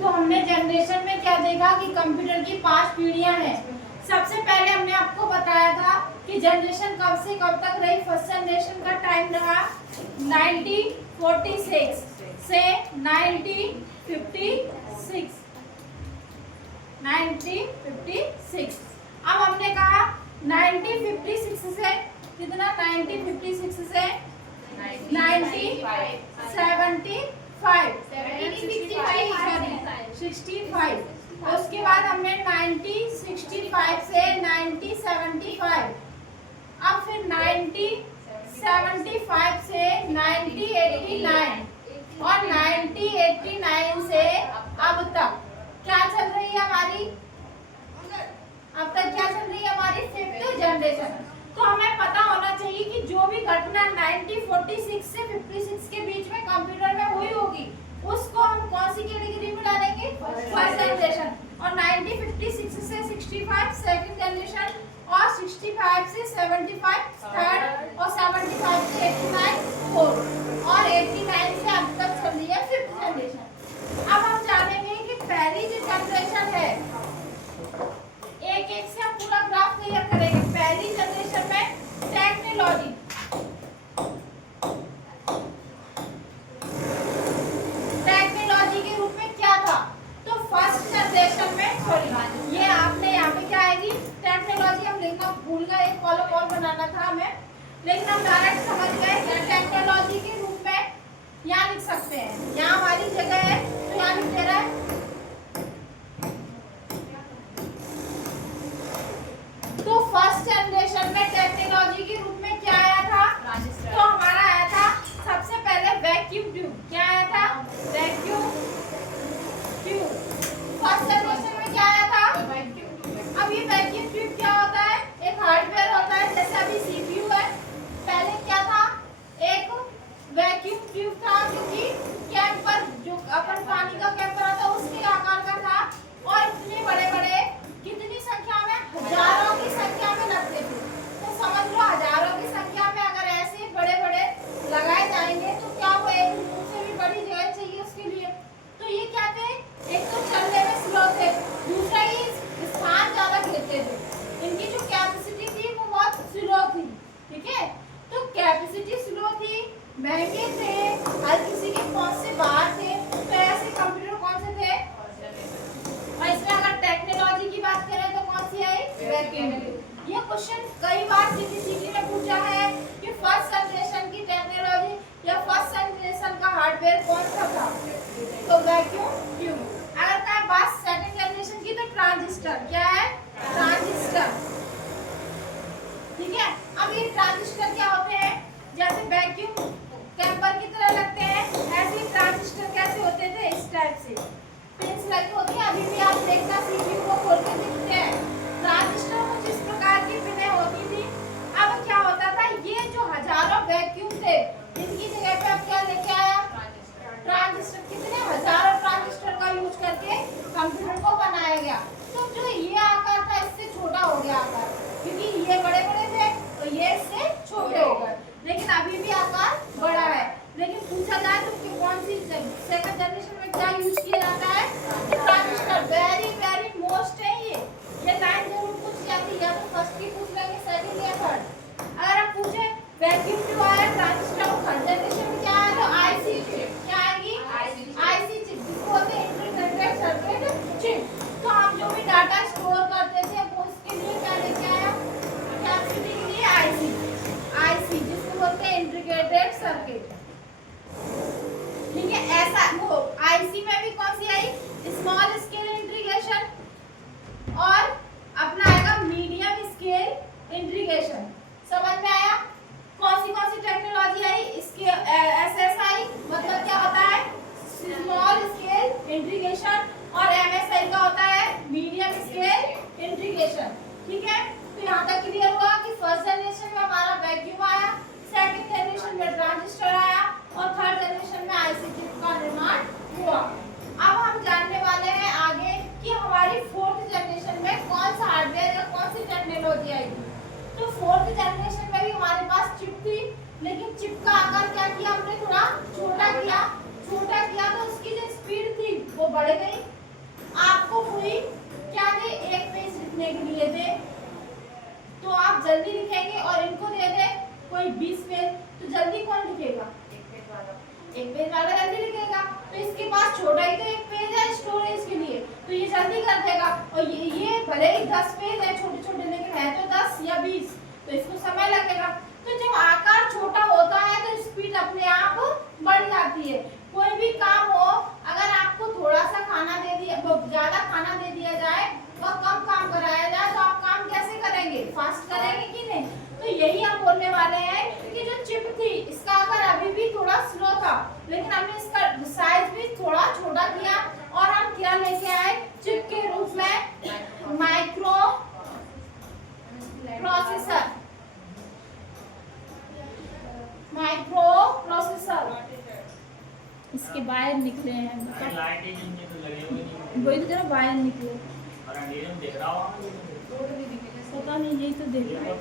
तो हमने जनरेशन में क्या देखा कि कंप्यूटर की 5 पीढ़ियां हैं। सबसे पहले हमने आपको बताया था कि जनरेशन कब से कब तक रही। फर्स्ट जनरेशन का टाइम रहा 1946 से 1956। अब हमने कहा 1956 से कितना, 1956 से 1965 उसके बाद हमने 1965 से 1975, अब फिर 1975 से 1989 और 1989 से अब तक क्या चल रही है हमारी, अब तक क्या चल रही है हमारी 5th जनरेशन। तो हमें पता होना चाहिए कि जो भी घटना 1946 से 56 के बीच में कंप्यूटर में हुई होगी उसको हम कौन सी कैटेगरी में डालेंगे, फर्स्ट जनरेशन। और 1956 से 65 सेकंड जनरेशन और 65 से 75 थर्ड और 75 से 89 फोर्थ और 89 से अब तक चल रही है 5th जनरेशन। अब हम जानेंगे कि पहली जो जनरेशन है, एक एक से हम पूरा ग्राफ क्लियर करेंगे। पहली जनरेशन में टेक्नोलॉजी, टेक्नोलॉजी के रूप में क्या था, तो फर्स्ट जनरेशन में सॉरी ये आपने यहाँ पे क्या आएगी टेक्नोलॉजी, हम लिखना भूल गए, एक कॉलम और बनाना था हमें, लेकिन हम डायरेक्ट समझ गए कि टेक्नोलॉजी के रूप में यहाँ लिख सकते हैं। यहाँ हमारी जगह है तो यहाँ लिख दे रहा है। तो फर्स्ट जनरेशन में टेक्नोलॉजी के रूप में क्या आया था, तो हमारा आया था सबसे पहले वैक्यूम ट्यूब। क्या आया था, वैक्यूम ट्यूब। फर्स्ट जनरेशन में क्या आया था, अब ये वैक्यूम ट्यूब क्या होता है, एक हार्डवेयर होता है, जैसे अभी सीपीयू है, पहले क्या था एक वैक्यूम ट्यूब था, क्योंकि कैंपर जो अपन पानी का कैंपर आता है उसके आकार का था और इतने बड़े बड़े कितनी संख्या में, हजारों की संख्या में लगते थे। तो समझ लो हजारों की संख्या में अगर ऐसे बड़े बड़े लगाए जाएंगे तो क्या वो एक से भी बड़ी जगह चाहिए उसके लिए। तो ये क्या थे, एक तो चलने में स्लो थे, दूसरा ये स्थान ज्यादा घेरते थे, इनकी जो कैपेसिटी थी वो बहुत स्लो थी। ठीक है, तो कैपेसिटी स्लो थी, महंगे थे, हर किसी के पहुंच से बाहर थे। तो ऐसे कंप्यूटर कौन से थे, और इसमें अगर टेक्नोलॉजी की बात करें तो कौन सी आई, वैक्यूम। ये क्वेश्चन कई बार सीटीसीटी ने पूछा है कि फर्स्ट जनरेशन की टेक्नोलॉजी या फर्स्ट जनरेशन का हार्डवेयर कौन सा था, तो वैक्यूम ट्यूब। अगर कहें बात सेकंड जनरेशन की तो ट्रांजिस्टर। क्या है, ट्रांजिस्टर। ठीक है, अब ये ट्रांजिस्टर क्या होते हैं, जैसे वैक्यूम कैंपर की तरह लगते हैं, ऐसे ही ट्रांजिस्टर कैसे होते थे, इस टाइप से पिंस लगी होती है। अभी भी आप देखना सीपीयू को खोल के दिखते हैं, ट्रांजिस्टर कुछ इस प्रकार की पिनें होती थी। अब क्या होता था, ये जो हजारों वैक्यूम थे इनकी जगह पे अब क्या लेके आया, ट्रांजिस्टर। कितने हजारों ट्रांजिस्टर का यूज करके कंप्यूटर को बनाया गया। तो जो ये आकार था इससे छोटा हो गया आकार, क्योंकि ये बड़े बड़े थे तो ये इससे छोटे हो गए, लेकिन अभी भी आकार बड़ा है। लेकिन पूछा जाए तो कौन सी सेकंड जनरेशन में क्या यूज किया जाता है, ट्रांजिस्टर। वेरी वेरी मोस्ट है ये लाइन जरूर पूछ जाती है, या तो फर्स्ट की पूछ लेंगे, सेकंड या थर्ड। अगर आप पूछे वैक्यूम ट्यूब आया, ट्रांजिस्टर, थर्ड जनरेशन में क्या आया, तो आईसी चिप। क्या आएगी, आईसी चिप, जिसको बोलते हैं इंटीग्रेटेड सर्किट चिप। तो हम जो भी डाटा स्टोर करते थे वो उसके लिए क्या लेके आया, कैपेसिटी के लिए आईसी, जिसको बोलते हैं इंटीग्रेटेड सर्किट। ठीक है, ऐसा वो आईसी में भी कौन सी आई, स्मॉल स्केल इंटीग्रेशन और अपना आएगा मीडियम स्केल इंटीग्रेशन। समझ में आया, कौन सी टेक्नोलॉजी आई, इसके एसएसआई मतलब क्या होता है, स्मॉल स्केल इंटीग्रेशन, और एमएसआई का होता है मीडियम स्केल इंटीग्रेशन। ठीक है, तो यहाँ तक क्लियर हुआ कि फर्स्ट जनरेशन में हमारा वैक्यूम आया, सेकंड जनरेशन में ट्रांजिस्टर आया और थर्ड जनरेशन में आईसी चिप का निर्माण हुआ। अब हम जानने वाले हैं आगे कि हमारी फोर्थ जनरेशन में कौन सा हार्डवेयर या कौन सी टेक्नोलॉजी आएगी। तो फोर्थ जनरेशन में भी हमारे पास चिप थी, लेकिन चिप का आकार क्या किया हमने, थोड़ा छोटा किया तो उसकी जो स्पीड थी वो बढ़ गई। आपको कोई क्या दे, एक पेज लिखने के लिए दे तो आप जल्दी लिखेंगे, और इनको दे दे कोई 20 पेज, तो जल्दी कौन लिखेगा? एक पेज वाला जल्दी लिखेगा। तो इसके पास छोटा ही तो एक पेज है स्टोरेज के लिए, तो ये जल्दी कर देगा। और ये भले ही 10 पेज है छोटे छोटे, लेकिन है तो 10 या 20, तो इसको समय लगेगा। तो जब आकार छोटा होता है तो स्पीड अपने आप बढ़ जाती है। कोई भी काम हो, अगर आपको थोड़ा सा खाना दे दिया, ज्यादा खाना दे दिया जाए और कम काम कराया जाए, तो आप काम कैसे करेंगे? फास्ट करेंगे कि नहीं? तो यही हम बोलने वाले हैं कि जो चिप थी, इसका आकार अभी भी थोड़ा स्लो था, लेकिन हमने इसका साइज भी थोड़ा छोटा किया, और हम क्या लेके आए? चिप के रूप में माइक्रो प्रोसेसर। माइक्रो प्रोसेसर, इसके वायर निकले हैं, वही तो जरा वायर निकले, पता नहीं, यही तो देख रहा है।